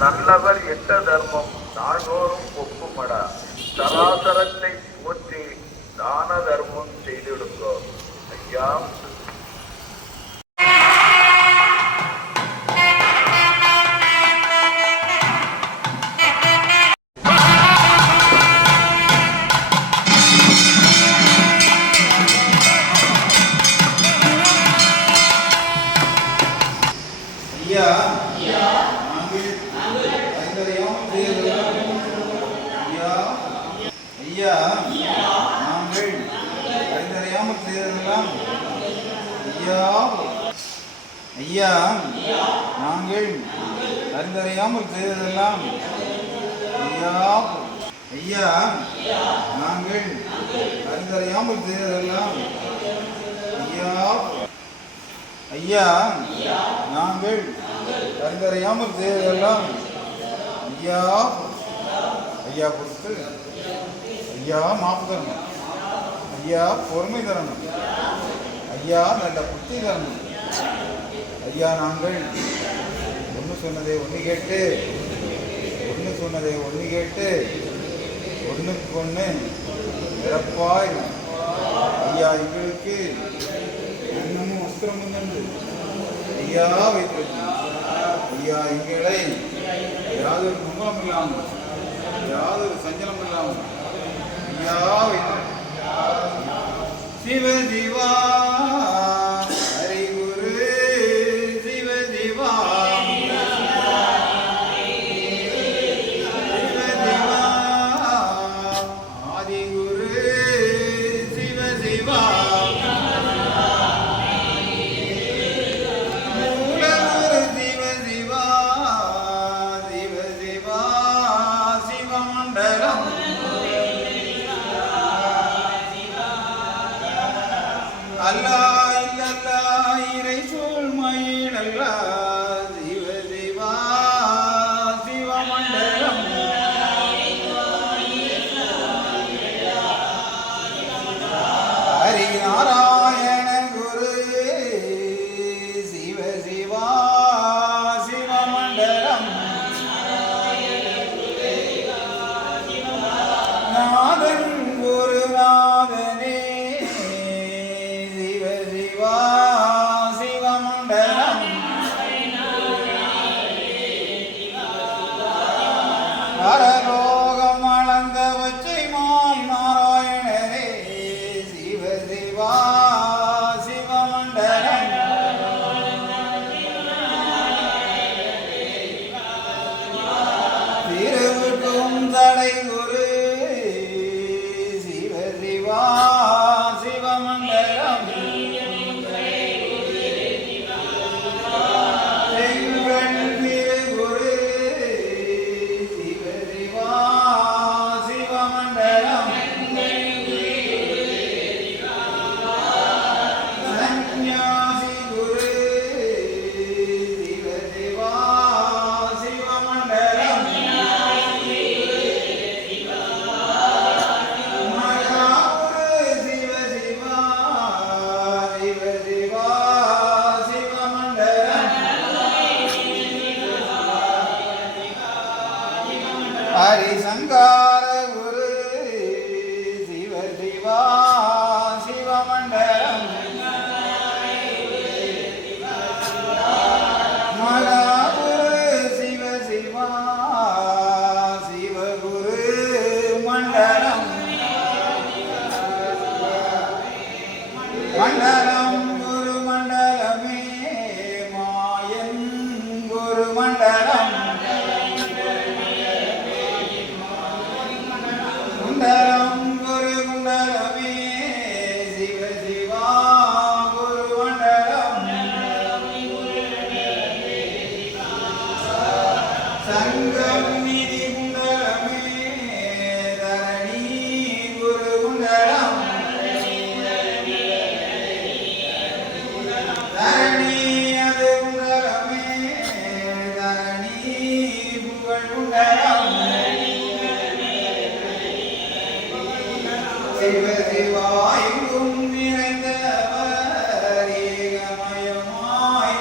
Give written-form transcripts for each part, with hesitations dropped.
நல்லவர் எட்ட தர்மம் நாள்தோறும் ஒப்புமடா. சராசரத்தை போற்றி தான தர்மம் செய்திடுங்கோ. ஐயா ஐயா நாங்கள் அறிந்தறியாமல் செய்ததெல்லாம் ஐயா நாங்கள் அறிந்தறியாமல் செய்ததெல்லாம் ஐயா நாங்கள் அறிந்தறியாமல் செய்ததெல்லாம் ஐயா பொறுத்து ஐயா மாப்பு தரணும். ஐயா பொறுமை தரணும். ஐயா நல்ல புத்தி தரணும். ஐயா நாங்கள் ஒன்று சொன்னதை ஒன்று கேட்டு ஒன்றுக்கு ஒன்று சிறப்பாய் ஐயா எங்களுக்கு இன்னமும் உத்திரமும் தந்து ஐயா வைத்திருக்கோம். ஐயா எங்களை யாதொரு கும்பலம் இல்லாமல் யாதொரு சஞ்சலம் இல்லாமல் ஐயா வைத்திருக்கோம். சிவஜீவா ஹரிசங்கார குரு சிவ சிவா சிவமண்டலம் மகாகுரு சிவ சிவா சிவகுரு மண்டலம் மண்டலம் குரு மண்டலமே மாயன் குரு மண்டலம் குண்டலம் குரு குண்டலமே சிவ சிவா குரு மண்டலம் சங்கம் நிதி குண்டலமே தரணி குரு குண்டலம் தரணி அது குண்டலமே தரணி புகழ் குண்டலம் சிவ சிவாயும் நிறைந்தவர் ஏகமயமாய்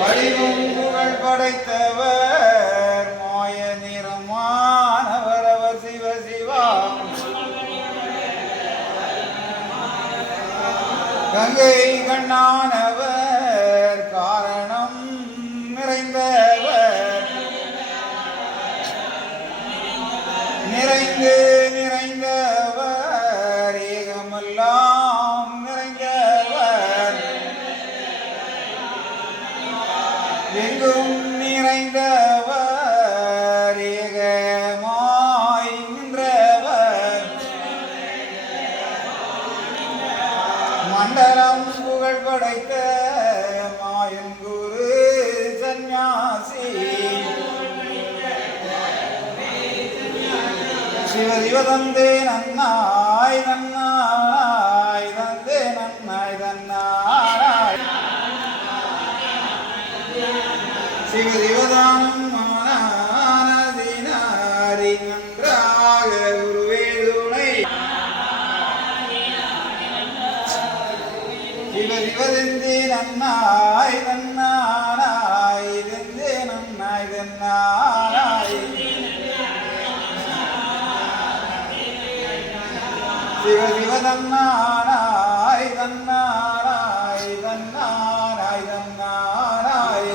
வடிவும் புகழ் படைத்தவர் மாய நிறமானவர் அவர் சிவ சிவா கங்கை கண்ணானவர் காரணம் நிறைந்தவர் நிறைந்து நிறைந்தவர் ஏகமெல்லாம் நிறைந்தவர் எங்கும் நிறைந்தவர் ஏகமாய் நின்றவர் மண்டலம் புகழ் படைத்த மாயன் குரு சந்நியாசி சிவதந்தே நன்னாய் நன்னாய் தந்தே நன்னாய் தன்னாய் சிவதானம் மானதினாரி நன்றாக குருவே துணை சிவதந்தே நன்னாய் நன்னாய் தந்தே நன்னாய் தன்னாய் தன்னாராய் தன்னாராய் தன்னாராய் தன்னாராய்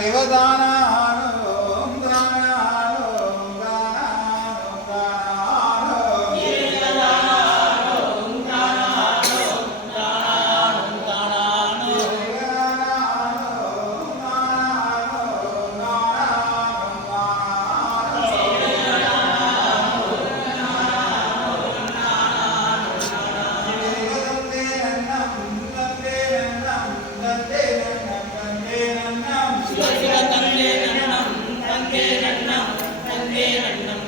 சிவதானோம் தானோம் தானோம் தானோம் தந்தே நன்னம்